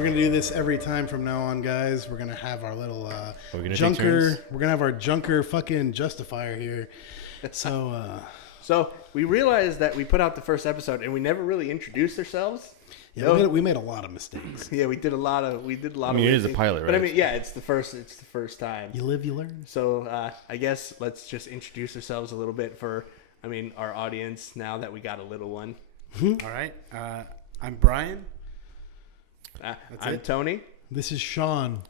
We're gonna do this every time from now on, guys. We're gonna have our little junker. We're gonna have our junker fucking justifier here. So we realized that we put out the first episode and we never really introduced ourselves. Yeah, we made a lot of mistakes. Yeah, we did a lot of. I mean, it is a pilot, right? But I mean, yeah, it's the first time. You live, you learn. So I guess let's just introduce ourselves a little bit for, our audience now that we got a little one. All right, I'm Brian. I'm Tony. This is Sean.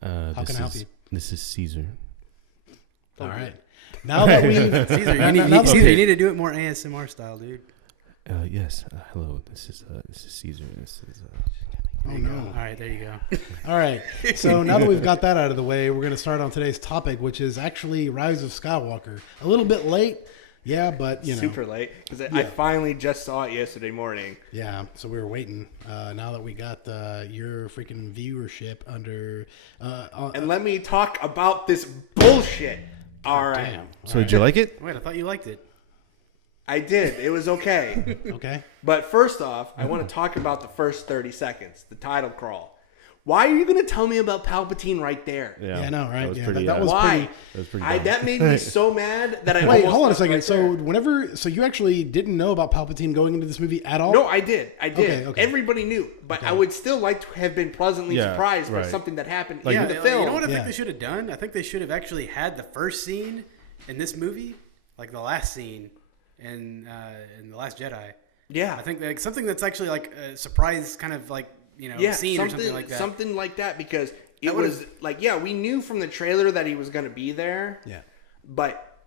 How can I help you? This is Caesar. All right. Now that we've Caesar, you need to do it more ASMR style, dude. Yes. Hello. This is Caesar. This is. Oh no! All right, there you go. All right. So now that we've got that out of the way, we're going to start on today's topic, which is actually Rise of Skywalker. A little bit late, yeah, but super late because I finally just saw it yesterday morning. Yeah, so we were waiting. Now that we got your freaking viewership under, and let me talk about this bullshit. All right. Damn. So did you like it? Wait, I thought you liked it. I did. It was okay. Okay. But first off, I want to talk about the first 30 seconds, the title crawl. Why are you going to tell me about Palpatine right there? Yeah, I know, right? That was yeah, pretty, that was why? pretty. That made me so mad that I Wait, almost hold on a second. Right So you actually didn't know about Palpatine going into this movie at all? No, I did. Okay. Everybody knew, but I would still like to have been pleasantly surprised by something that happened in the film. You know what I think they should have done? I think they should have actually had the first scene in this movie, like the last scene in The Last Jedi. Yeah. I think like something that's actually like a surprise kind of like, scene or something like that. Something like that because it was like, we knew from the trailer that he was going to be there. Yeah. But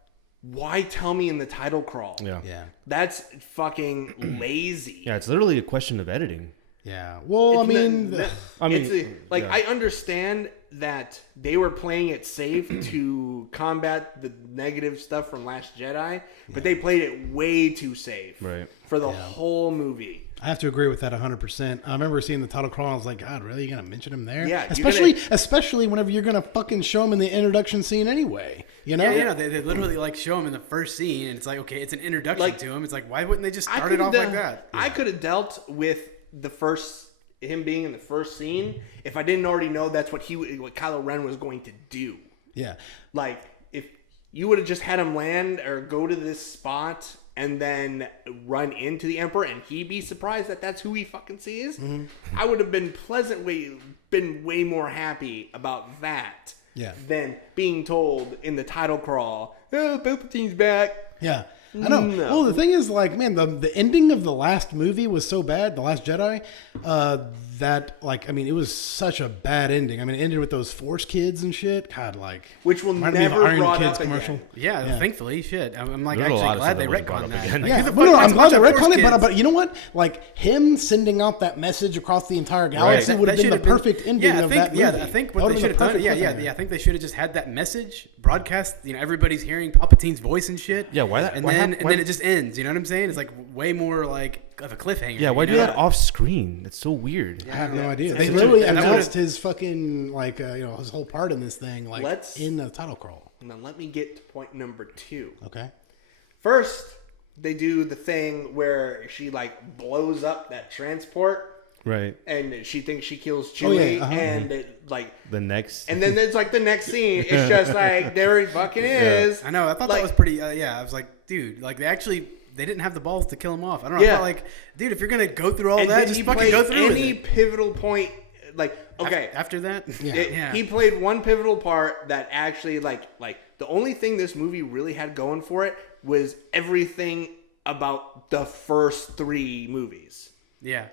why tell me in the title crawl? Yeah. That's fucking lazy. Yeah, it's literally a question of editing. Yeah. Well, I understand that they were playing it safe to combat the negative stuff from Last Jedi, but they played it way too safe for the whole movie. I have to agree with that 100%. I remember seeing the title crawl. I was like, God, really? You gonna mention him there? Yeah. Especially whenever you're gonna fucking show him in the introduction scene anyway. You know? Yeah. They literally like show him in the first scene, and it's like, okay, it's an introduction to him. It's like, why wouldn't they just start it off like that? I could have dealt with him being in the first scene if I didn't already know that's what Kylo Ren was going to do. Yeah. Like if you would have just had him land or go to this spot and then run into the Emperor and he be surprised that that's who he fucking sees, I would have been way more happy about that than being told in the title crawl, oh, Palpatine's back. Yeah. I know. No. Well, the thing is, like, man, the ending of the last movie was so bad, The Last Jedi, that, like, I mean, it was such a bad ending. I mean, it ended with those Force kids and shit. God, like, which will never brought up commercial. Again. Yeah, thankfully, shit. I'm like actually glad they retconned that. Like, yeah, I'm glad they retconned it, but you know what? Like, him sending out that message across the entire galaxy would have been the perfect ending of that movie. Yeah, I think what they should have done. I think they should have just had that message broadcast. Everybody's hearing Palpatine's voice and shit. Yeah, why that? And then it just ends. You know what I'm saying? It's like way more like of a cliffhanger. Yeah, why do that off screen? That's so weird. I have no idea. They literally announced his fucking his whole part in this thing in the title crawl. Now let me get to point number 2. Okay. First, they do the thing where she blows up that transport. Right. And she thinks she kills Chewie, and the next, and then it's the next scene. It's just like there he fucking is. I know. I thought that was pretty. I was like, dude, they didn't have the balls to kill him off. I don't know. I felt dude, if you're gonna go through all that, just fucking go through any pivotal point. After that, he played one pivotal part that actually the only thing this movie really had going for it was everything about the first 3 movies. Yeah.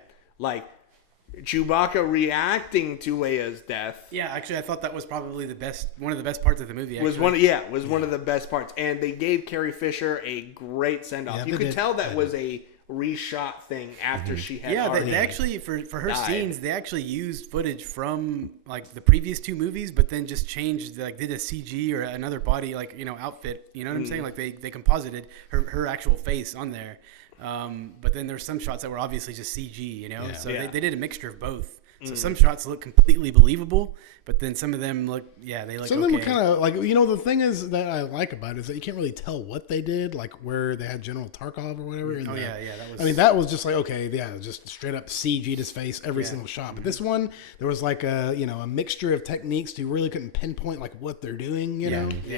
Chewbacca reacting to Leia's death. Yeah, actually, I thought that was probably one of the best parts of the movie. Was one of the best parts, and they gave Carrie Fisher a great send off. You could tell that was a reshot thing after she had. Yeah, they actually for her scenes they actually used footage from the previous 2 movies, but then just changed did a CG or another body outfit. You know what I'm saying? They composited her actual face on there. But then there's some shots that were obviously just CG, so they did a mixture of both. So some shots look completely believable, but then some of them look, they look. Some of them kind of like, the thing is that I like about it is that you can't really tell what they did, like where they had General Tarkov or whatever. That was. I mean, that was just like, okay, just straight up CG'd his face every single shot. But this one, there was like a mixture of techniques to really couldn't pinpoint like what they're doing,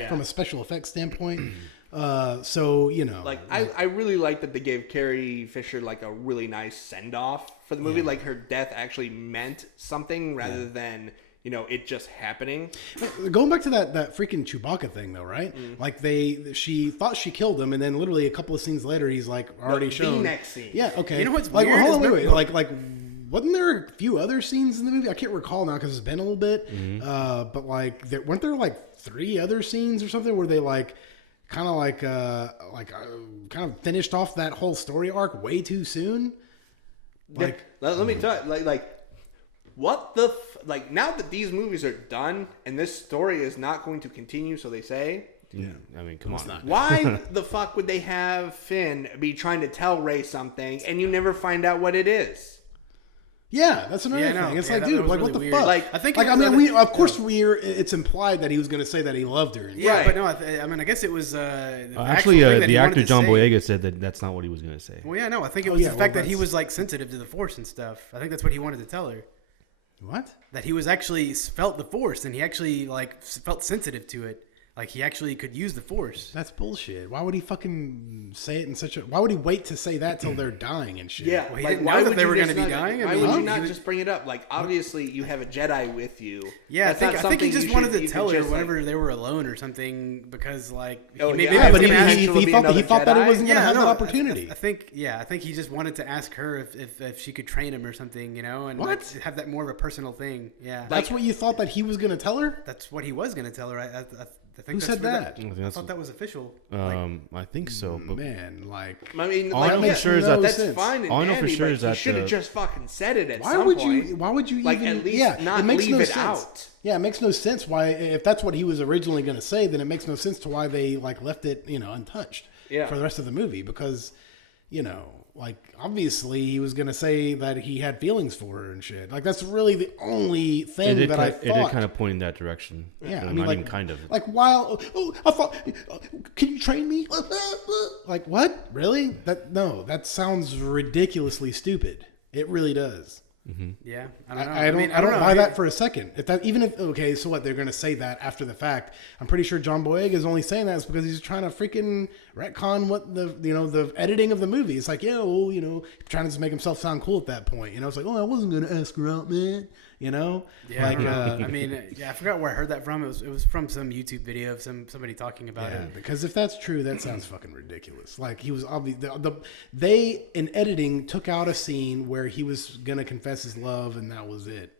from a special effects standpoint. I really like that they gave Carrie Fisher like a really nice send off for the movie. Like her death actually meant something rather than it just happening. Going back to that freaking Chewbacca thing though, right? Like she thought she killed him, and then literally a couple of scenes later, he's like already shown. The next scene. Yeah. Okay. You know what's like? weird? Well, hold on, wait. Like. Wasn't there a few other scenes in the movie? I can't recall now because it's been a little bit. But like, weren't there like 3 other scenes or something where they like kind of finished off that whole story arc way too soon? Like, let me tell you, like what the like now that these movies are done and this story is not going to continue, so they say. Yeah, I mean, come on. Why the fuck would they have Finn be trying to tell Rey something and you never find out what it is? Yeah, that's another thing. It's like, dude, like, really what the weird. fuck? Like, I think. Like, it's implied that he was going to say that he loved her. Yeah, Right. but no, I mean, I guess it was. Actually, the actor John Boyega said that that's not what he was going to say. Well, yeah, no, I think it was the fact that he was like sensitive to the Force and stuff. I think that's what he wanted to tell her. What? That he was actually felt the Force and he actually like felt sensitive to it. Like he actually could use the Force. That's bullshit. Why would he fucking say it in such a? Why would he wait to say that till they're dying and shit? Yeah, Well, he like, didn't why know that would they you were just going to be not- dying. I Why mean, would you he not was- just bring it up? Like, obviously, you have a Jedi with you. Yeah, That's not I think he something just you wanted should- to you tell could her just, whenever they were alone or something because like Oh, maybe yeah, it was but gonna ask- he Will be thought that another he wasn't Jedi? going to have that no, opportunity. I think he just wanted to ask her if she could train him or something, and What? like, have that more of a personal thing. Yeah, That's what you thought that he was going to tell her? that's what he was going to tell her. I think Who that's said where that? I thought that was official. I think so. But Man, like, I mean, All I know yeah, for sure is that- that's sense. fine. And All I know for dandy, sure but is that he should have the- just fucking said it at why some would point. you? Why would you Like, even? at least yeah, not it makes leave no it sense. out. Yeah, it makes no sense. Why, if that's what he was originally going to say, then it makes no sense to why they like left it, untouched for the rest of the movie because, like obviously he was going to say that he had feelings for her and shit. Like that's really the only thing that I thought. It did kind of point in that direction. Yeah, I not mean, like, even kind of. Like while I thought, can you train me? Like what? Really? That sounds ridiculously stupid. It really does. Yeah, I don't know. I don't buy that for a second. So what? They're going to say that after the fact. I'm pretty sure John Boyega is only saying that because he's trying to freaking retcon what the editing of the movie. It's like, trying to make himself sound cool at that point. It's like, I wasn't going to ask her out, man. Yeah, like, I mean, I forgot where I heard that from. It was from some YouTube video of somebody talking about it. Because if that's true, that sounds fucking ridiculous. Like he was obviously they in editing took out a scene where he was gonna confess his love, and that was it.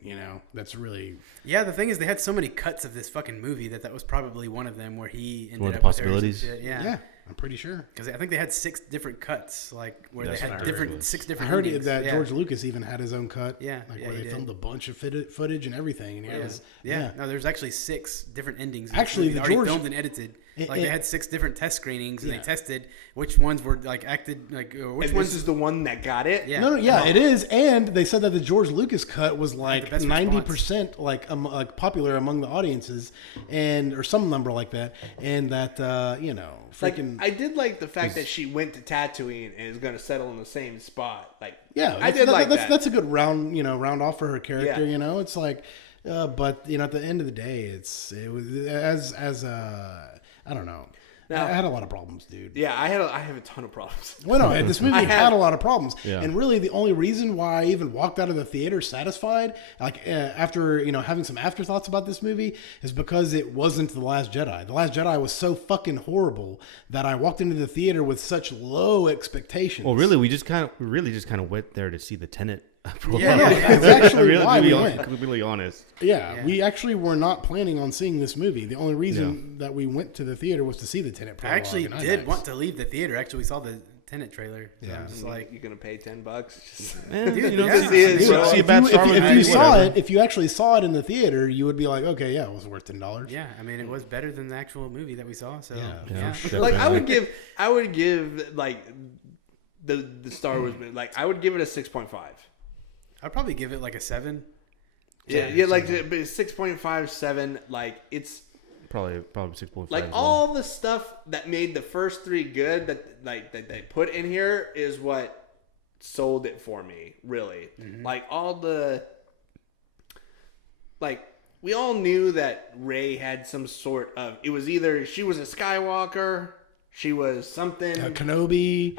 That's really The thing is, they had so many cuts of this fucking movie that was probably one of them where he ended One of up the with her or some possibilities? shit. yeah. I'm pretty sure. Because I think they had 6 different cuts, like where That's they what had I heard. 6 I different. heard endings. that George Lucas even had his own cut. Yeah, where he they did. filmed a bunch of footage and everything. And No, there's actually 6 different endings. Actually, the George filmed and edited. They had 6 different test screenings, and Yeah. they tested which ones were like acted like which And ones. this is the one that got it. Yeah. No, it is, and they said that the George Lucas cut was like best 90% like popular among the audiences, or some number like that, and that Like, freaking I did like the fact that she went to Tatooine and is going to settle in the same spot. Like, yeah, I did like that. That's a good round off for her character. Yeah. It's like, but at the end of the day, it was I don't know. Now- I had a lot of problems, dude. Yeah, I have a ton of problems. Well, no, this movie I had have- a lot of problems, Yeah. and really the only reason why I even walked out of the theater satisfied, like after having some afterthoughts about this movie, is because it wasn't The Last Jedi. The Last Jedi was so fucking horrible that I walked into the theater with such low expectations. Well, really, we just kind of went there to see the Tenet. It's actually why we went. To be really honest. Yeah, we actually were not planning on seeing this movie. The only reason that we went to the theater was to see the Tenet I prologue. actually in did IMAX. want to leave the theater. Actually, we saw the Tenet trailer. So Yeah. I'm just like, You're going to pay $10? Man, Dude, you know, yeah. see it, you so see a bad Star Wars If you movie, saw whatever. it, if you actually saw it in the theater, you would be like, okay, yeah, it was worth $10. yeah. I mean, it was better than the actual movie that we saw. So Yeah. Yeah. Like, I would give like the Star Wars movie, like I would give it a 6.5. I'd probably give it like a 7. Yeah, like 6.57. Like it's Probably 6.5. like all the stuff that made the first three good that they put in here is what sold it for me. Really, like all the like. We all knew that Rey had some sort of... It was either she was a Skywalker, she was something... A Kenobi.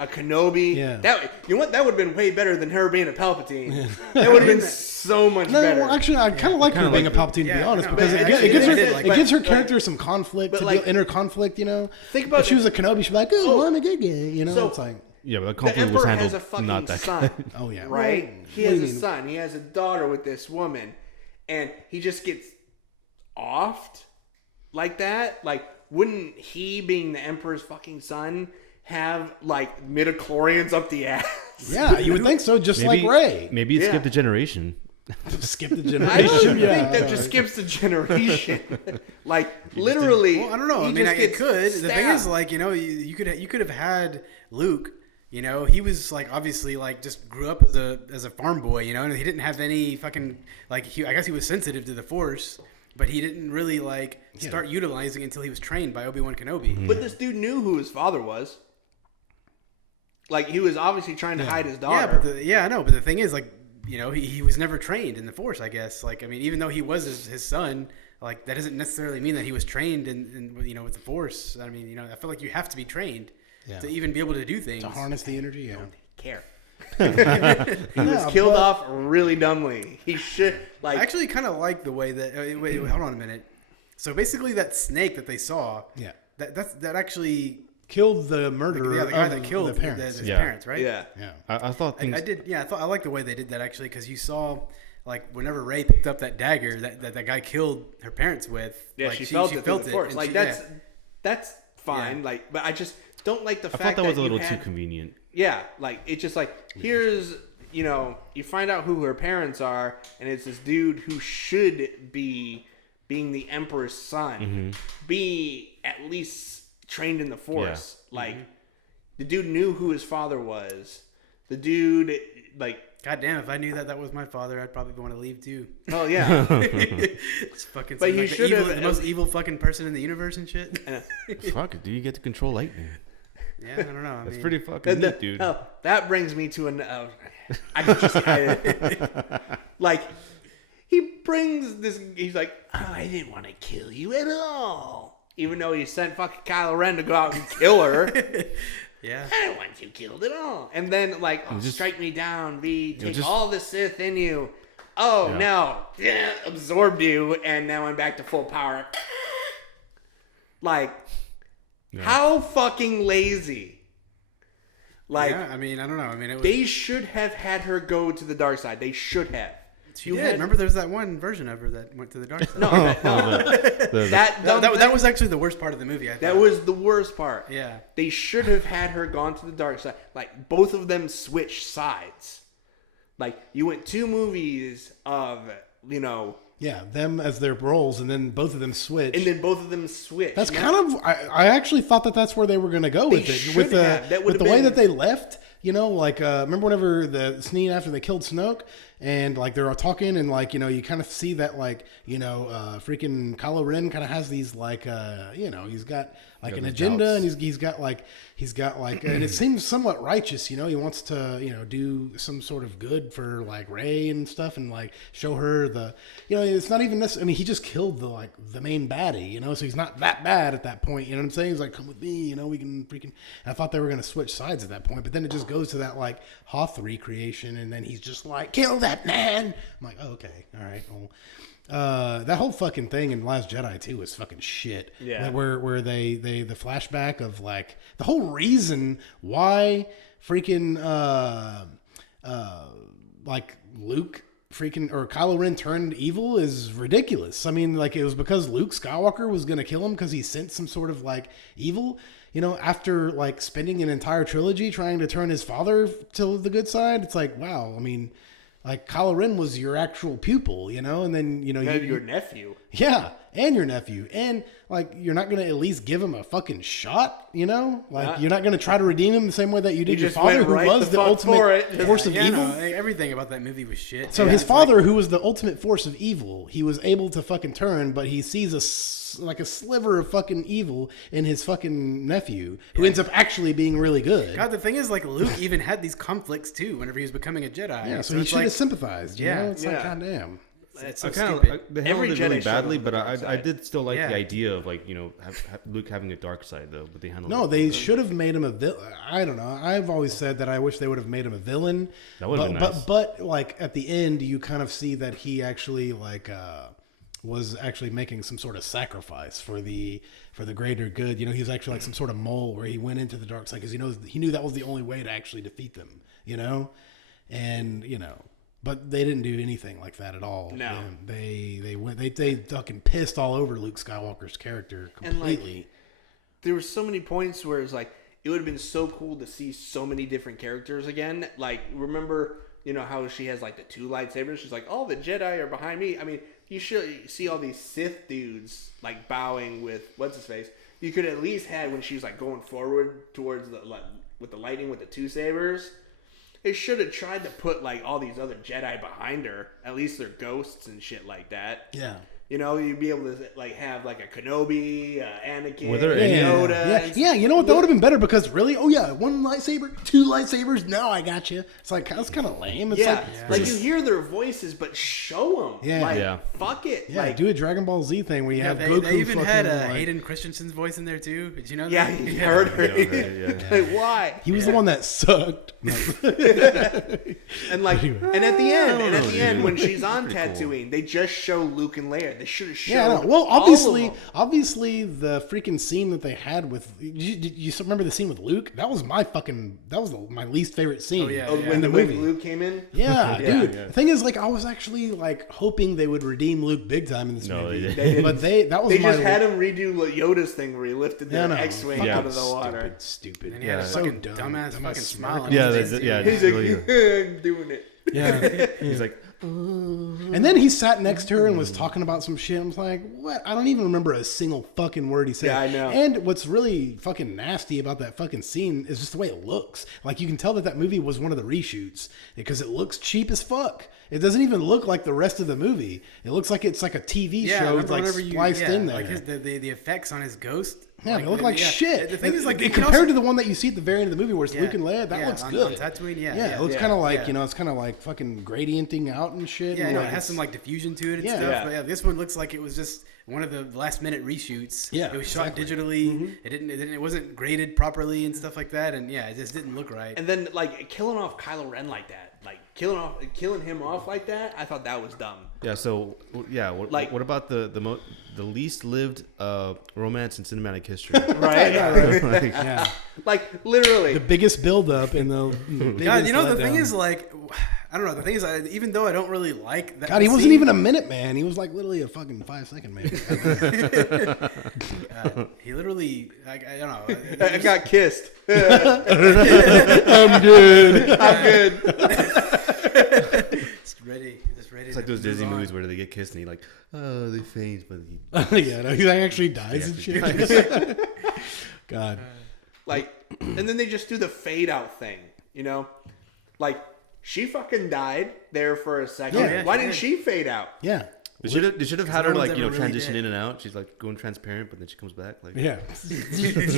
Yeah. You know what? That would have been way better than her being a Palpatine. Yeah. That would have been so much better. Well, actually, I kind of like her being a Palpatine, to be honest, because it gives her character some conflict, inner conflict, you know? Think about if she was a Kenobi, she'd be like, oh, I'm a good guy, you know? So, it's like... Yeah, but the conflict was handled not that son, good. Oh, yeah. Right? He has a son. He has a daughter with this woman. And he just gets offed like that. Like, wouldn't he, being the Emperor's fucking son, have like midichlorians up the ass? Yeah, you would think so, just like Rey. Maybe it skipped a generation. Skip the generation. I don't think that just skips the generation. Like, literally. Well, I don't know. I mean, it could. Stabbed. The thing is, like, you know, you could have had Luke. You know, he was like obviously like just grew up as a farm boy. You know, and he didn't have any fucking like. I guess he was sensitive to the Force, but he didn't really like start utilizing it until he was trained by Obi-Wan Kenobi. But this dude knew who his father was. Like, he was obviously trying to hide his daughter. Yeah, I know. But the thing is, like, you know, he was never trained in the Force, I guess. Like, I mean, even though he was his son, like, that doesn't necessarily mean that he was trained in you know, with the Force. I mean, you know, I feel like you have to be trained to even be able to do things. To harness the energy, yeah. Don't care. He was killed off really dumbly. He should, like... I actually kind of like the way that... wait, hold on a minute. So basically that snake that they saw, that actually... killed the murderer. The guy that killed the parents. His parents, right? Yeah. I thought things... I like the way they did that, actually, because you saw... Like, whenever Rey picked up that dagger that guy killed her parents with... Yeah, like, she felt it through the Force. Like, that's fine. Yeah. Like, but I just don't like the fact I thought that was a little too convenient. Yeah, like, it's just like, here's, you know, you find out who her parents are, and it's this dude who should be, being the Emperor's son, be at least trained in the Force. Yeah. Like, the dude knew who his father was. The dude, like... God damn, if I knew that was my father, I'd probably want to leave too. Oh, yeah. It's fucking but he like should have... The most evil fucking person in the universe and shit. Fuck it, do you get to control lightning? Yeah, I don't know. That's pretty fucking neat, dude. That brings me to an... I just... like, he brings this... He's like, oh, I didn't want to kill you at all. Even though he sent fucking Kylo Ren to go out and kill her. Yeah. I don't want you killed at all. And then, like, strike me down, take all the Sith in you. Oh, no. Yeah, absorbed you, and now I'm back to full power. Like... Yeah. How fucking lazy. Like, yeah, I mean, I don't know. I mean, they should have had her go to the dark side. They should have. She did. Remember, there's that one version of her that went to the dark side. That was actually the worst part of the movie. I thought. That was the worst part. Yeah. They should have had her gone to the dark side. Like, both of them switched sides. Like, you went 2 movies of, you know... Yeah, them as their roles, and then both of them switch. That's kind of... I actually thought that's where they were going to go with it. With the way that they left, you know, like, remember whenever the scene after they killed Snoke, and, like, they're all talking, and, like, you know, you kind of see that, like, you know, freaking Kylo Ren kind of has these, like, you know, he's got, like, an agenda, and he's got, like, and it seems somewhat righteous, you know, he wants to, you know, do some sort of good for, like, Rey and stuff, and, like, show her the, you know, it's not even this, I mean, he just killed the main baddie, you know, so he's not that bad at that point, you know what I'm saying? He's like, come with me, you know, we can freaking, and I thought they were going to switch sides at that point, but then it just goes to that, like, Hoth recreation, and then he's just like, kill that man! I'm like, oh, okay, all right, well, that whole fucking thing in Last Jedi too was fucking shit. Yeah. Where they the flashback of like the whole reason why freaking like Luke freaking or Kylo Ren turned evil is ridiculous. I mean, like it was because Luke Skywalker was gonna kill him because he sent some sort of like evil. You know, after like spending an entire trilogy trying to turn his father to the good side, it's like, wow. I mean. Like Kylo Ren was your actual pupil, you know, and then you know your nephew. Yeah, and your nephew, and like you're not gonna at least give him a fucking shot, you know? Like you're not gonna try to redeem him the same way that you did your father, who was the ultimate force of evil. No, everything about that movie was shit. So his father, who was the ultimate force of evil, he was able to fucking turn, but he sees a sliver of fucking evil in his fucking nephew, who ends up actually being really good. God, the thing is, like, Luke even had these conflicts too whenever he was becoming a Jedi. Yeah, so he should have sympathized. You know? It's like, goddamn. It's so stupid. They handled Every it really Jedi badly, but showed I did still like the idea of like Luke having a dark side though. But they handled No, it they really should have made him a villain. I don't know. I've always said that I wish they would have made him a villain. That would have been nice. But like at the end, you kind of see that he actually was actually making some sort of sacrifice for the greater good. You know, he was actually like some sort of mole where he went into the dark side because he knew that was the only way to actually defeat them. You know, and you know. But they didn't do anything like that at all. No, and they fucking pissed all over Luke Skywalker's character completely. And like, there were so many points where it's like it would have been so cool to see so many different characters again. Like, remember, you know how she has like the 2 lightsabers? She's like, all the Jedi are behind me. I mean, you should see all these Sith dudes like bowing with what's his face. You could at least had when she was like going forward towards with the lightning with the 2 sabers. They should have tried to put like all these other Jedi behind her. At least they're ghosts and shit like that. Yeah. You know, you'd be able to like have like a Kenobi, Anakin, Were there any- Yoda. Yeah, you know what? That would have been better because really, 1 lightsaber, 2 lightsabers. Now I got you. It's like that's kind of lame. It's like you hear their voices, but show them. Yeah, Fuck it. Yeah, like, do a Dragon Ball Z thing where you have Goku. They even had like, Hayden Christensen's voice in there too. Did you know that? Yeah, he heard her. Like, why? He was the one that sucked. And like, and at the end, when she's on Tatooine, they just show Luke and Leia. They should have shown. Yeah, no. Well, obviously, the freaking scene that they had with you remember the scene with Luke? That was my least favorite scene. Oh, yeah, when the movie Luke came in. Yeah, dude. The thing is, like, I was actually like hoping they would redeem Luke big time in this movie. They didn't. But they just had him redo Yoda's thing where he lifted the X-wing out of the water. Stupid. And he had a so fucking dumb. dumbass fucking smile. He's He's like, I'm doing it. Yeah. He's like, and then he sat next to her and was talking about some shit. I was like, what? I don't even remember a single fucking word he said. Yeah, I know. And what's really fucking nasty about that fucking scene is just the way it looks. Like, you can tell that movie was one of the reshoots because it looks cheap as fuck. It doesn't even look like the rest of the movie. It looks like it's like a TV show like spliced in there. Like the effects on his ghost. Yeah, they look like shit. The thing is, like, compared to the one that you see at the very end of the movie where it's Luke and Leia, that looks good. On Tatooine, it looks kind of like, it's kind of like fucking gradienting out and shit. Yeah, and it has some like diffusion to it and stuff. Yeah. But yeah, this one looks like it was just one of the last minute reshoots. Yeah, it was shot digitally. It wasn't graded properly and stuff like that. And yeah, it just didn't look right. And then like killing off Kylo Ren like that, like killing him off like that, I thought that was dumb. Yeah. So yeah, what about the least lived romance in cinematic history? Right. Like literally the biggest buildup in the. God, the thing is, like, I don't know. The thing is, even though I don't really like that. God, he wasn't even a minute man. He was like literally a fucking 5-second man. He literally, like, I don't know. I got kissed. I'm good. Just ready. It's like those Disney movies where they get kissed and he like, oh, they faint, but he actually dies and shit. God. Like, and then they just do the fade out thing, like she fucking died there for a second. Yeah, why didn't she fade out? Yeah. They should have had her no like one's ever really transition dead. in and out. She's like going transparent, but then she comes back. Like Yeah.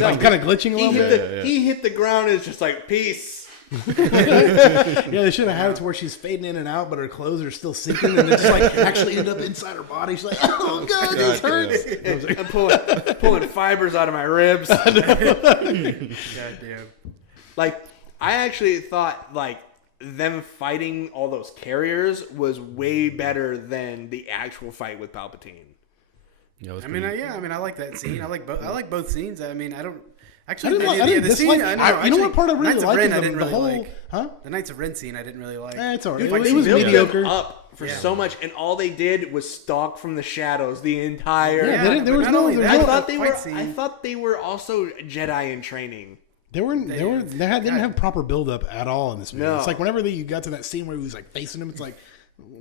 Like kind of glitching a little bit. He hit the ground and it's just like peace. Yeah, they should have had it to where she's fading in and out, but her clothes are still sinking, and it just like actually ended up inside her body. She's like, "Oh God, this hurts." Yeah. I'm pulling fibers out of my ribs. Goddamn. Like, I actually thought like them fighting all those carriers was way better than the actual fight with Palpatine. Yeah, I like that scene. I like both scenes. I mean, I don't. I Actually, didn't the scene. you know what part I really Knights of liked? Ren, is I didn't really whole, like. huh? The Knights of Ren scene, I didn't really like. It's alright. Dude, It was built mediocre. them up for so much, and all they did was stalk from the shadows the entire. Yeah, there was but not no. only There that, was no I thought they fight were. scene. I thought they were also Jedi in training. they didn't have proper build up at all in this movie. No. It's like whenever you got to that scene where he was like facing him, it's like,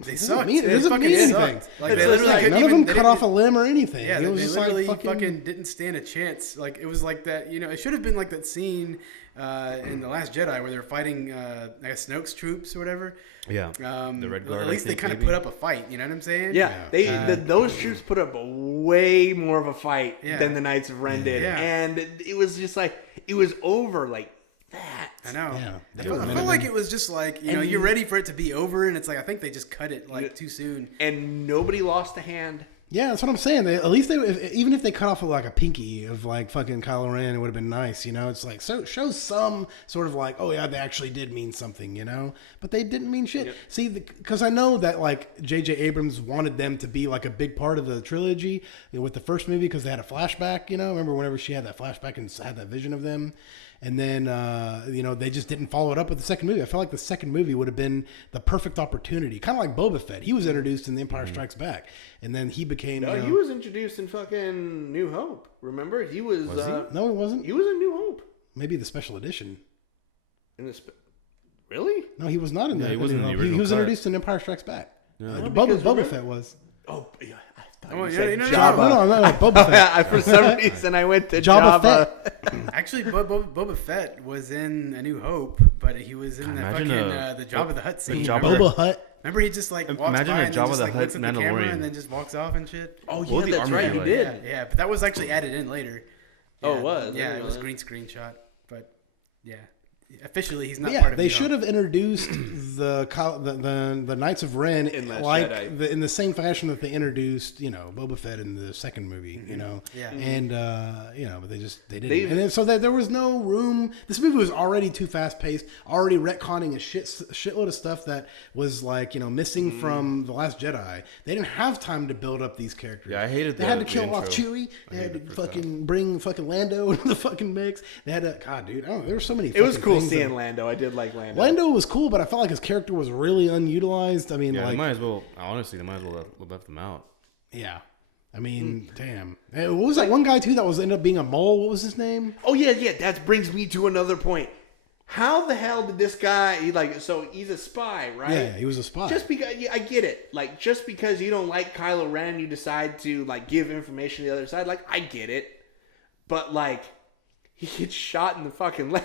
They sucked. It doesn't mean anything. Like they literally couldn't none of even them cut off a limb or anything. Yeah, it was they just literally like fucking didn't stand a chance. Like it was like that. You know, it should have been like that scene in The Last Jedi where they're fighting, I guess, Snoke's troops or whatever. Yeah. The Red Guard. At least they kind of put up a fight. You know what I'm saying? Yeah. Those troops put up a way more of a fight than the Knights of Ren did, and it was just like it was over like that. I know. Yeah. I felt like it was just like, you know, you're ready for it to be over, and it's like I think they just cut it like too soon. And nobody lost a hand. Yeah, that's what I'm saying. At least even if they cut off like a pinky of like fucking Kylo Ren, it would have been nice, you know. It's like show some sort of like, oh yeah, they actually did mean something, you know. But they didn't mean shit. Yep. See, because I know that like J.J. Abrams wanted them to be like a big part of the trilogy with the first movie because they had a flashback, you know. Remember whenever she had that flashback and had that vision of them. And then, you know, they just didn't follow it up with the second movie. I felt like the second movie would have been the perfect opportunity. Kind of like Boba Fett. He was introduced in The Empire Strikes Back. And then he became... No, he was introduced in fucking New Hope. Remember? He was... he? No, he wasn't. He was in New Hope. Maybe the special edition. Really? No, he was not in that. He wasn't in the original He was cut. Introduced in Empire Strikes Back. Yeah. Boba Fett was. Oh, yeah. No, Boba Fett. For some reason, I went to Jabba Jabba. Actually, Boba Fett was in A New Hope, but he was in the fucking the Jabba the Hutt scene. Boba Hutt. Remember, he just like walks Imagine by a and Jabba just the like Hutt looks at the camera Mandalorian. and then just walks off and shit. Oh, What would yeah, the that's armor right. be He like? did. Yeah, but that was actually added in later. Oh, it was? Yeah, I it didn't was know green screen shot, but yeah. Officially, he's not Yeah, part of they New should Hope. have introduced the Knights of Ren in the same fashion that they introduced, you know, Boba Fett in the second movie, you know. Yeah. And you know, but they didn't. And then, so there was no room. This movie was already too fast paced, already retconning a shitload of stuff that was like, you know, missing from The Last Jedi. They didn't have time to build up these characters. Yeah, I hated They had to kill off Chewie. They had to fucking bring fucking Lando into the fucking mix. They had to, God, dude, there were so many. It was cool seeing Lando. I did like Lando. Lando was cool, but I felt like his character was really unutilized. I mean, Yeah, like, they might as well. Honestly, they might as well have left them out. yeah. I mean, damn. Hey, what was that one guy too that was ended up being a mole? What was his name? Oh yeah. That brings me to another point. How the hell did this guy? So he's a spy, right? Yeah, he was a spy. Just because I get it. Like just because you don't like Kylo Ren, you decide to like give information to the other side. Like I get it, but like he gets shot in the fucking leg,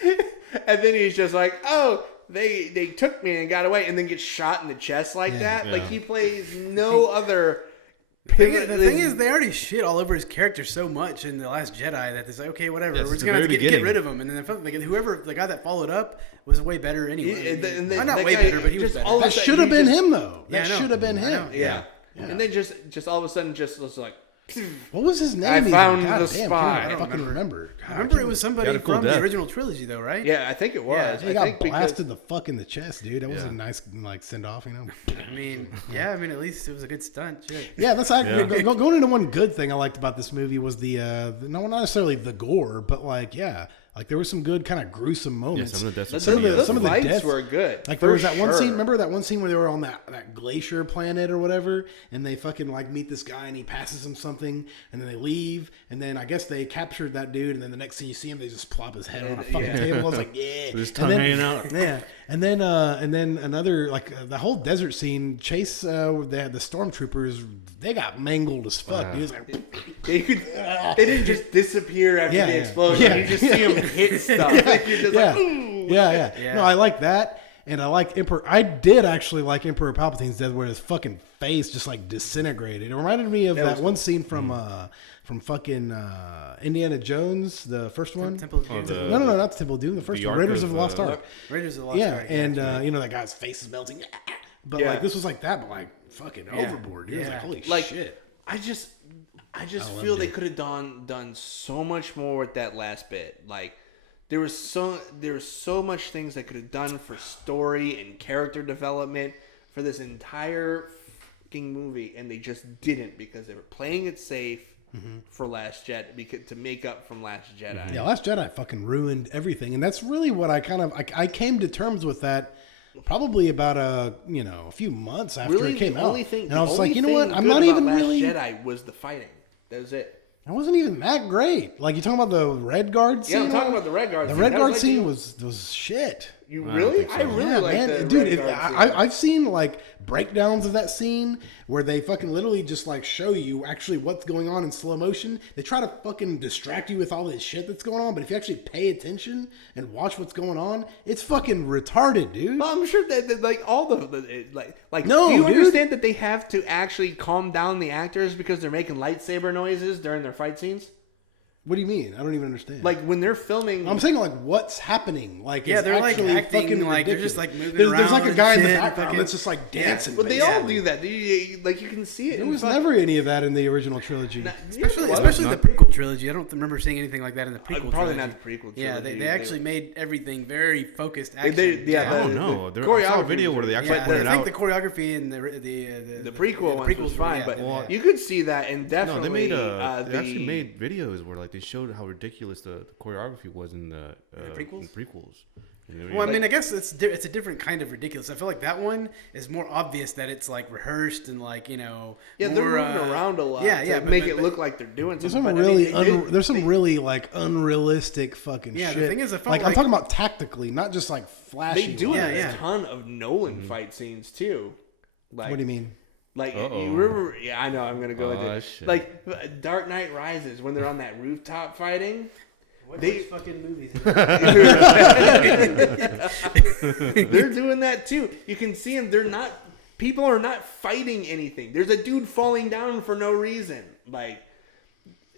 and then he's just like, oh. They took me and got away, and then gets shot in the chest like that. Yeah. Like he plays no other. The thing is, they already shit all over his character so much in The Last Jedi that it's like, okay, whatever, we're just gonna have to get rid of him. And then the guy that followed up was way better anyway. Not way better, but he was better. That should have been him though. That should have been him. Yeah. And then just all of a sudden, just was like. What was his name? I found the spy. I don't fucking remember. I remember it was somebody from the original trilogy, though, right? Yeah, I think it was. Yeah, he got blasted the fuck in the chest, dude. That was a nice like send off, you know. I mean, at least it was a good stunt. Shit. Yeah, that's actually going into one good thing I liked about this movie was not necessarily the gore, but like like there were some good kind of gruesome moments. Yeah, some of the deaths were good. Like there was that one scene. Remember that one scene where they were on that glacier planet or whatever, and they fucking like meet this guy and he passes him something, and then they leave, and then I guess they captured that dude, and then the next thing you see him, they just plop his head on a fucking table. I was like, yeah, with his tongue hanging out. Yeah, and then another like the whole desert scene chase. They had the stormtroopers. They got mangled as fuck. Dude. It was like, they didn't just disappear after the explosion. Yeah. You just see them hit stuff. Like you're just like, ooh. Yeah. No, I like that. And I like Emperor. I did actually like Emperor Palpatine's death, where his fucking face just like disintegrated. It reminded me of that one scene from fucking Indiana Jones, the first one. Temple of Doom. No, not the Temple of Doom. The first one, Raiders of the Lost Ark. Raiders of the Lost Ark. And you know that guy's face is melting. But like this was like that, but like fucking overboard. Dude. It was like holy shit. I just feel they could have done so much more with that last bit. Like. There was so much things they could have done for story and character development for this entire fucking movie, and they just didn't because they were playing it safe for Last Jedi to make up from Last Jedi. Yeah, Last Jedi fucking ruined everything, and that's really what I came to terms with that. Probably about a few months after it came out, and I was like, you know what? I'm not even really. Last Jedi was the fighting. That was it. It wasn't even that great. Like, you talking about the Red Guard scene? Yeah, I'm talking about the Red Guard scene. The Red Guard scene was shit. You I don't really? think so. I really Yeah, like man. the Dude, Renegade scene. I've seen like breakdowns of that scene where they fucking literally just like show you actually what's going on in slow motion. They try to fucking distract you with all this shit that's going on, but if you actually pay attention and watch what's going on, it's fucking retarded, dude. Well, I'm sure that like all like No, do you dude. understand that they have to actually calm down the actors because they're making lightsaber noises during their fight scenes? What do you mean? I don't even understand. Like when they're filming, I'm saying like what's happening? Like Yeah, it's they're like actually acting fucking like they're ridiculous. just like moving There's like a around guy in and the shit, background fucking- that's just like dancing. but they basically. all do that. Like you can see it. There in was fuck- never any of that in the original trilogy. Especially the prequel trilogy. I don't remember seeing anything like that in the prequel probably trilogy. not the prequel trilogy. Yeah, they actually made everything very focused They- action. yeah, I the- don't know. the I saw a choreography video was where they really- actually Yeah, pointed I think out. the choreography and the prequel ones was fine, yeah, but yeah. you could see that, and No, definitely they made the they actually made videos where like they showed how ridiculous the choreography was in the prequels? in prequels. And they were Well, I like- mean, I guess it's a different kind of ridiculous. I feel like that one is more obvious that it's like rehearsed and like they're more, moving around a lot. Yeah, to but- make but- it look like they're doing There's something. some but, I mean, really, they- there's some really like unrealistic fucking Yeah, shit. the thing is, I felt like I'm like- talking about tactically, not just like flashy. they do Yeah, a yeah. ton of Nolan fight scenes too. Like, What do you mean? Like Uh-oh. you remember? Yeah, I know. I'm gonna go Oh, into it. shit. Like Dark Knight Rises when they're on that rooftop fighting. What They- fucking movies? They're doing that too. You can see them. People are not fighting anything. There's a dude falling down for no reason. Like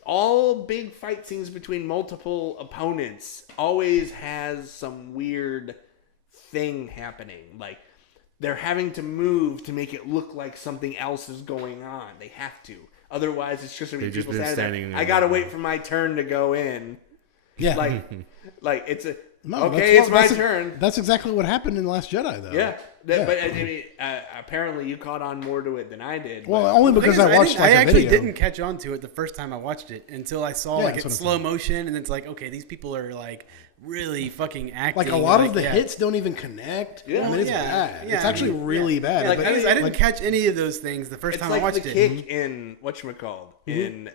all big fight scenes between multiple opponents always has some weird thing happening. Like they're having to move to make it look like something else is going on. They have to. Otherwise, it's just gonna be They've just people been standing standing there. there. I gotta wait for my turn to go in. Yeah, Like it's a No, okay. It's my that's turn. That's exactly what happened in the Last Jedi, though. Yeah, Yeah. but I mean, apparently you caught on more to it than I did. Well, but- only because I watched like I a actually video. didn't catch on to it the first time I watched it until I saw Yeah, like that's it's what I'm slow motion, and it's like, okay, these people are like really fucking acting. Like a lot of the yeah. hits don't even connect. Yeah. I mean, it's Yeah, bad. yeah, It's actually really bad. Yeah, like, but, I didn't like, catch any of those things the first it's time like I watched the it. kick in whatchamacalled in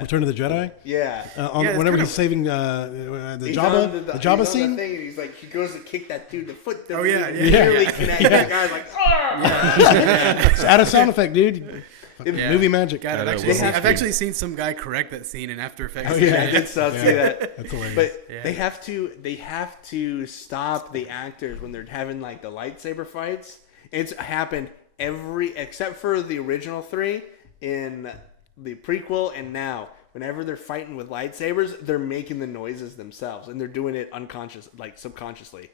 Return of the Jedi. yeah. Yeah, it's Whenever kind he's of- saving the He's Jabba, on the he's Jabba on scene. thing, and he's like he goes to kick that dude. The foot. Oh, yeah, yeah. Nearly connect. That guy's like, Just add a sound effect, dude. Yeah. Movie magic. God, Yeah, I've actually seen some guy correct that scene in After Effects. Oh, yeah, I yeah. did see that. That's hilarious. But Yeah. they have to stop the actors when they're having like the lightsaber fights. It's happened except for the original 3 in the prequel and now. Whenever they're fighting with lightsabers, they're making the noises themselves and they're doing it subconsciously.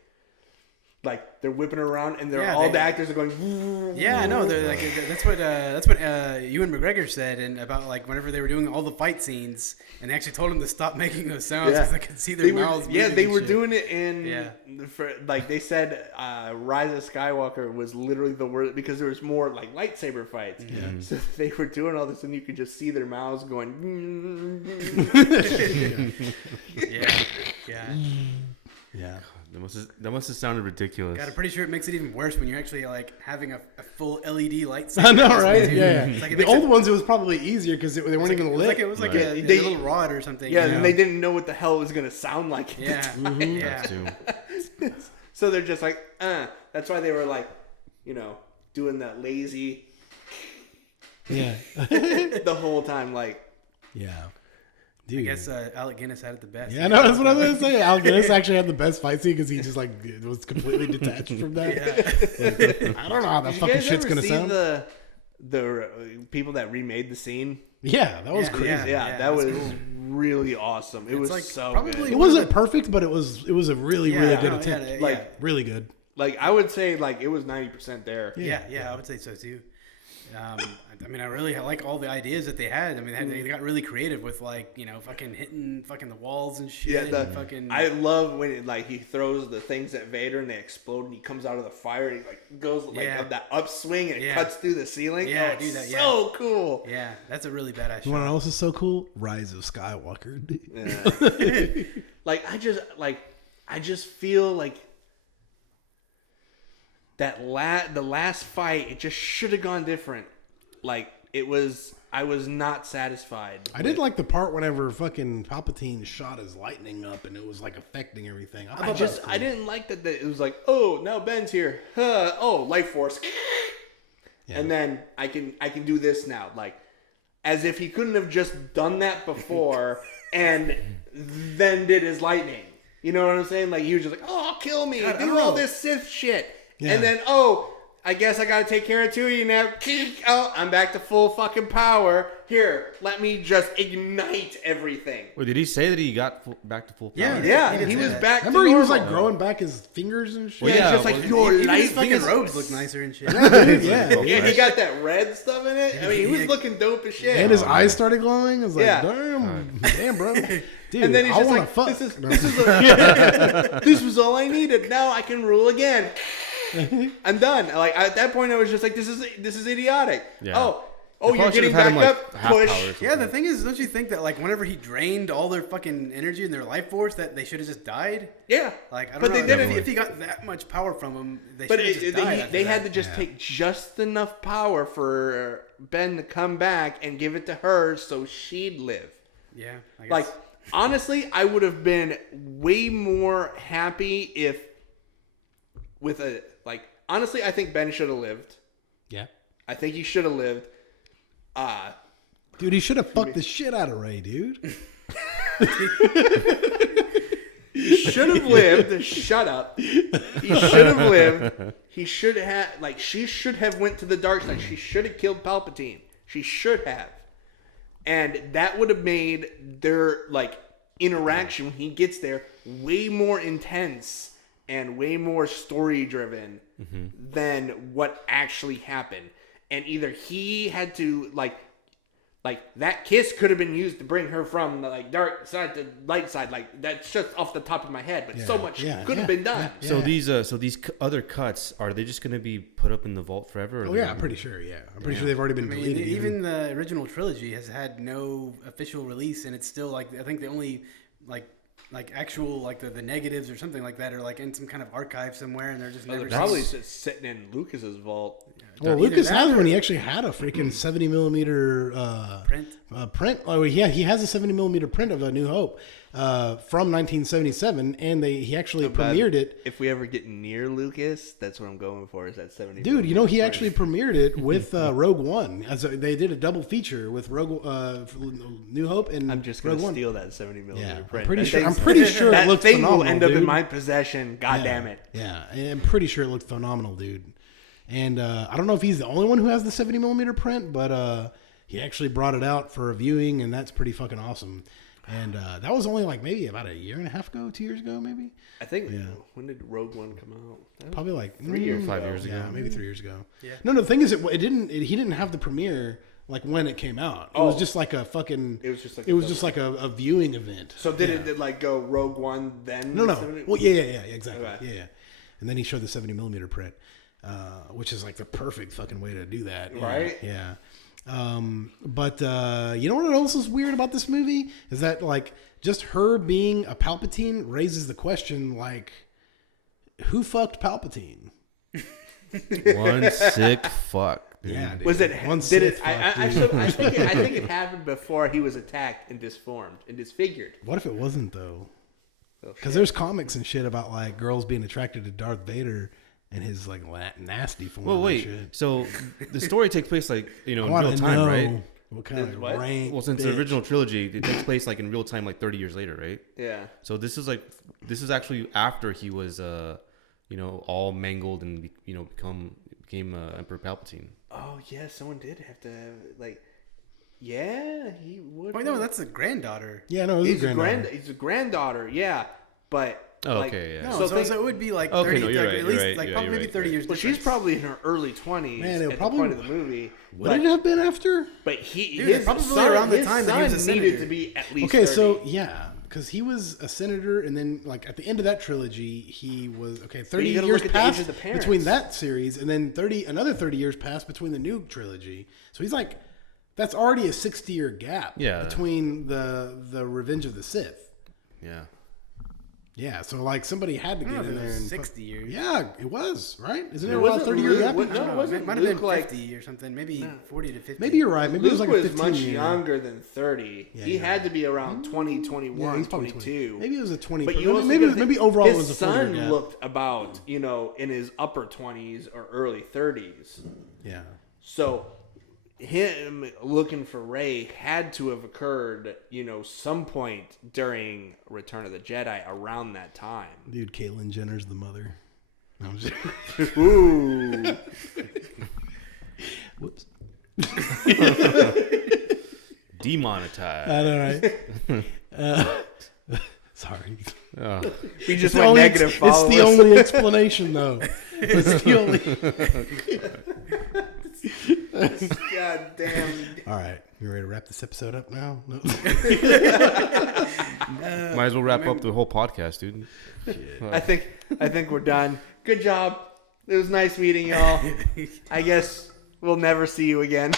Like they're whipping around and the actors are going. Yeah, I know. They're like that's what Ewan McGregor said, and about like whenever they were doing all the fight scenes, and they actually told him to stop making those sounds because they could see their mouths. They were shit. doing it in. Yeah. Like they said, Rise of Skywalker was literally the word because there was more like lightsaber fights. Yeah. So they were doing all this, and you could just see their mouths going. Yeah. Yeah. That must have sounded ridiculous. God, I'm pretty sure it makes it even worse when you're actually like having a full LED light. I know, right? Yeah. It's like it The makes old it- ones, it was probably easier because they weren't even lit. It was like Right. a They- little rod or something. Yeah, you know? and they didn't know what the hell it was gonna sound like. at the Yeah. time. Yeah. That too. So they're just like, That's why they were like, doing that lazy Yeah. the whole time. Like, Yeah. I Dude. guess Alec Guinness had it the best. Yeah, no, that's what I was gonna say. Al Guinness actually had the best fight scene because he just like was completely detached from that. I don't know how that did you fucking guys shit's ever gonna see sound. the people that remade the scene? Yeah, that was Yeah, crazy. yeah. Yeah, that was cool. really awesome. It was like so probably good. It wasn't perfect, but it was a really Yeah, really I good know, attempt. yeah, Like- yeah. Really good. Like I would say, like it was 90% there. Yeah, I would say so too. I mean, I like all the ideas that they had. I mean, they got really creative with like fucking hitting fucking the walls and shit. Yeah, and fucking. I love when he throws the things at Vader and they explode and he comes out of the fire and he like goes like Yeah. of that upswing and it Yeah. cuts through the ceiling. Yeah, oh, it's dude, so cool. Yeah, that's a really badass You want to shot. know what else is so cool? Rise of Skywalker. Yeah. I just feel like the last fight, it just should have gone different. Like it was, I was not satisfied. I did like the part whenever fucking Palpatine shot his lightning up and it was like affecting everything. I didn't like that it was like, oh, now Ben's here. Oh, life force. Yeah. And then I can do this now. Like, as if he couldn't have just done that before and then did his lightning. You know what I'm saying? Like, he was just like, oh, kill me. God, do all this Sith shit. Yeah. And then, I guess I gotta take care of two of you now. Oh, I'm back to full fucking power. Here, let me just ignite everything. Wait, did he say that he got back to full power? Yeah, he was back to normal. Remember he was like growing back his fingers and shit? Well, Yeah, yeah, just like well, your Even life his fucking is robes look nicer and shit. Yeah. Yeah, he got that red stuff in it. I mean, he was looking dope as shit. And his eyes started glowing. I was like, Yeah. damn, bro. Dude, And then he's I just want like, to fuck. this was all I needed. Now I can rule again. I'm done. Like at that point, I was just like, this is idiotic. Yeah. Oh, you're getting back up. Push. Yeah, the thing is, don't you think that like whenever he drained all their fucking energy and their life force, that they should have just died? Yeah. Like, I don't But know. they didn't. If he got that much power from him, they But should have just died. they had to just take just enough power for Ben to come back and give it to her so she'd live. Yeah. I guess. Like, honestly, I would have been way more happy if with a, like, honestly, I think Ben should have lived. Yeah. I think he should have lived. Dude, he should have fucked the shit out of Ray, dude. He should have lived. Shut up. He should have lived. He should have, like, she should have went to the dark side. She should have killed Palpatine. She should have. And that would have made their, like, interaction when he gets there way more intense and way more story driven than what actually happened. And either he had to, like that kiss could have been used to bring her from the like dark side to light side. Like, that's just off the top of my head, but so much could have been done. So these other cuts, are they just going to be put up in the vault forever? Or Oh yeah, I'm pretty sure. Yeah, I'm pretty sure they've already been I mean, deleted. even the original trilogy has had no official release, and it's still like I think the only like actual like the negatives or something like that are like in some kind of archive somewhere, and they're just never Probably just sitting in Lucas's vault. Well, Lucas has one. He actually had a freaking 70 millimeter print. Oh, yeah, he has a 70 millimeter print of A New Hope from 1977, and he actually premiered it. If we ever get near Lucas, that's what I'm going for. Is that 70? Dude, you know he actually premiered it with Rogue One. They did a double feature with New Hope and I'm just gonna Rogue One. steal that 70 millimeter Yeah, print. I'm pretty sure that it looks thing phenomenal. will end up dude. in my possession. God damn it! Yeah, I'm pretty sure it looked phenomenal, dude. And I don't know if he's the only one who has the 70 millimeter print, but he actually brought it out for a viewing, and that's pretty fucking awesome. And that was only like maybe about a year and a half ago, 2 years ago, maybe. I think. When did Rogue One come out? Probably like 3 years, 5 years ago. Yeah, maybe 3 years ago. Yeah. No, the thing is, he didn't have the premiere like when it came out. It was just like a fucking. It was just like a viewing event. So did it like go Rogue One then? No. 70? Well, yeah, exactly. Okay. Yeah. And then he showed the 70 millimeter print, which is like the perfect fucking way to do that. Right? Yeah. But you know what else is weird about this movie is that like just her being a Palpatine raises the question like, who fucked Palpatine? One sick fuck. Dude. Yeah, dude. Was it? One Did it? Sith I fuck, dude. think it happened before he was attacked and disformed and disfigured. What if it wasn't though? Oh, Because there's comics and shit about like girls being attracted to Darth Vader and his like nasty form. Well, wait. And shit. So the story takes place like in I real want to time, know right? what kind of What? rank. Well, since bitch. the original trilogy, it takes place like in real time, like 30 years later, right? Yeah. So this is actually after he was, all mangled and became Emperor Palpatine. Oh yeah, someone did have to like. Yeah, he would. Wait, no, that's the granddaughter. Yeah, no, it was He's a granddaughter. He's a granddaughter. Yeah, but. Oh, like, okay, yeah. No, So so it would be like Okay, 30, no, you're like, right, at least you're right, like yeah, probably you're maybe right, 30 right. years. Well, she's difference. probably in her early 20s Man, it at probably- the point of the movie. Would But, it have been after? but he Dude, his probably son, around the his time that he was a son needed senator. to be at least Okay, 30. so yeah, because he was a senator, and then like at the end of that trilogy, he was 30 you gotta years look at the age passed of the parents. between that series, and then another 30 years passed between the new trilogy. So he's like, that's already a 60-year gap Yeah. between the Revenge of the Sith. Yeah. Yeah, so like somebody had to I get don't know in if it there was and 60 years. Yeah, it was, right? Isn't it It around wasn't 30 year Luke- gap? what- each? no, I it don't know, wasn't it might have been Luke, like- 50 or something. Maybe 40 to 50. Maybe you're right. Maybe it was Luke like a was 15 much year. younger than 30. Yeah, He you're had right. to be around 20, 21, Yeah, he's probably 22. 20. Maybe it was a 20. But you also maybe gotta think, maybe overall it his was a 40 son gap. looked about, in his upper 20s or early 30s. Yeah. So him looking for Rey had to have occurred, some point during Return of the Jedi around that time. Dude, Caitlyn Jenner's the mother. No, I'm just... Ooh. Whoops. Demonetized. I know, right? Sorry. Oh. We just It's the went only- negative It's followers. the only explanation, though. It's the only. God damn. All right, you ready to wrap this episode up now? No. Might as well wrap up the whole podcast, dude. I think we're done. Good job. It was nice meeting y'all. I guess we'll never see you again.